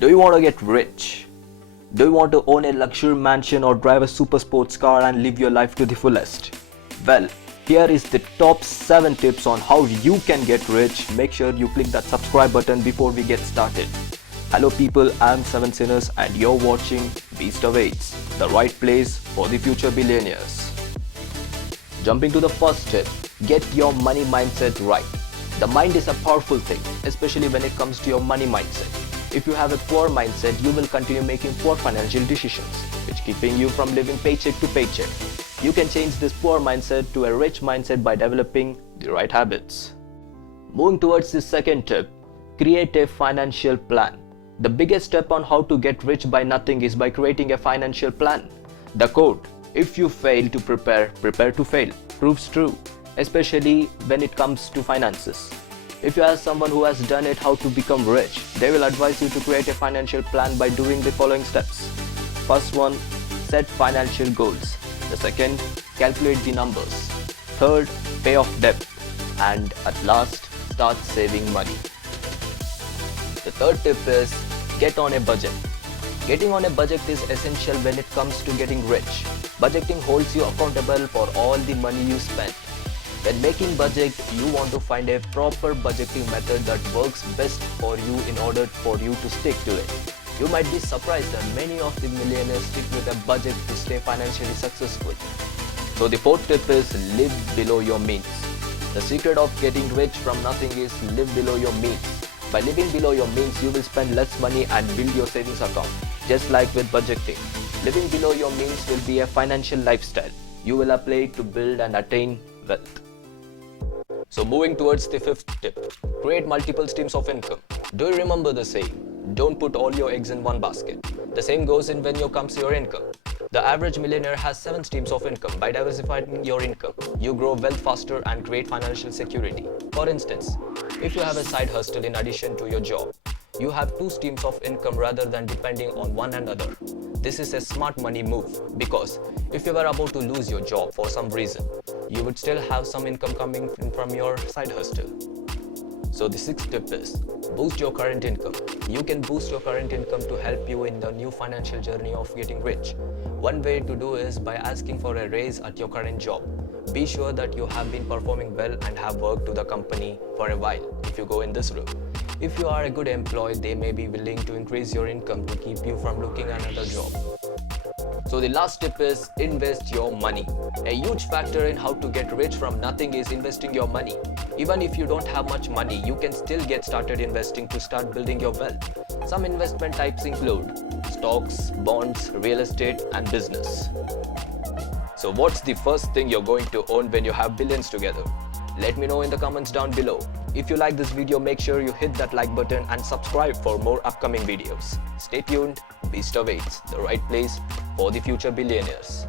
Do you want to get rich? Do you want to own a luxury mansion or drive a super sports car and live your life to the fullest? Well, here is the top 7 tips on how you can get rich. Make sure you click that subscribe button before we get started. Hello people, I am Seven Sinners and you're watching Beast Awaits, the right place for the future billionaires. Jumping to the first tip, get your money mindset right. The mind is a powerful thing, especially when it comes to your money mindset. If you have a poor mindset, you will continue making poor financial decisions, which keeping you from living paycheck to paycheck. You can change this poor mindset to a rich mindset by developing the right habits. Moving towards the second tip, create a financial plan. The biggest step on how to get rich by nothing is by creating a financial plan. The quote, "If you fail to prepare, prepare to fail," proves true, especially when it comes to finances. If you ask someone who has done it how to become rich, they will advise you to create a financial plan by doing the following steps. First one, set financial goals. The second, calculate the numbers. Third, pay off debt. And at last, start saving money. The third tip is get on a budget. Getting on a budget is essential when it comes to getting rich. Budgeting holds you accountable for all the money you spend. When making budget, you want to find a proper budgeting method that works best for you in order for you to stick to it. You might be surprised that many of the millionaires stick with a budget to stay financially successful. So the fourth tip is live below your means. The secret of getting rich from nothing is live below your means. By living below your means, you will spend less money and build your savings account. Just like with budgeting, living below your means will be a financial lifestyle you will apply to build and attain wealth. So moving towards the fifth tip, create multiple streams of income. Do you remember the saying, don't put all your eggs in one basket? The same goes in when it comes to your income. The average millionaire has 7 streams of income. By diversifying your income, you grow wealth faster and create financial security. For instance, if you have a side hustle in addition to your job, you have 2 streams of income rather than depending on one another. This is a smart money move because if you were about to lose your job for some reason, you would still have some income coming in from your side hustle. So the sixth tip is boost your current income. You can boost your current income to help you in the new financial journey of getting rich. One way to do is by asking for a raise at your current job. Be sure that you have been performing well and have worked to the company for a while if you go in this route. If you are a good employee, they may be willing to increase your income to keep you from looking at another job. So the last tip is invest your money. A huge factor in how to get rich from nothing is investing your money. Even if you don't have much money, you can still get started investing to start building your wealth. Some investment types include stocks, bonds, real estate, and business. So what's the first thing you're going to own when you have billions together? Let me know in the comments down below. If you like this video, make sure you hit that like button and subscribe for more upcoming videos. Stay tuned, Beast Awaits, the right place for the future billionaires.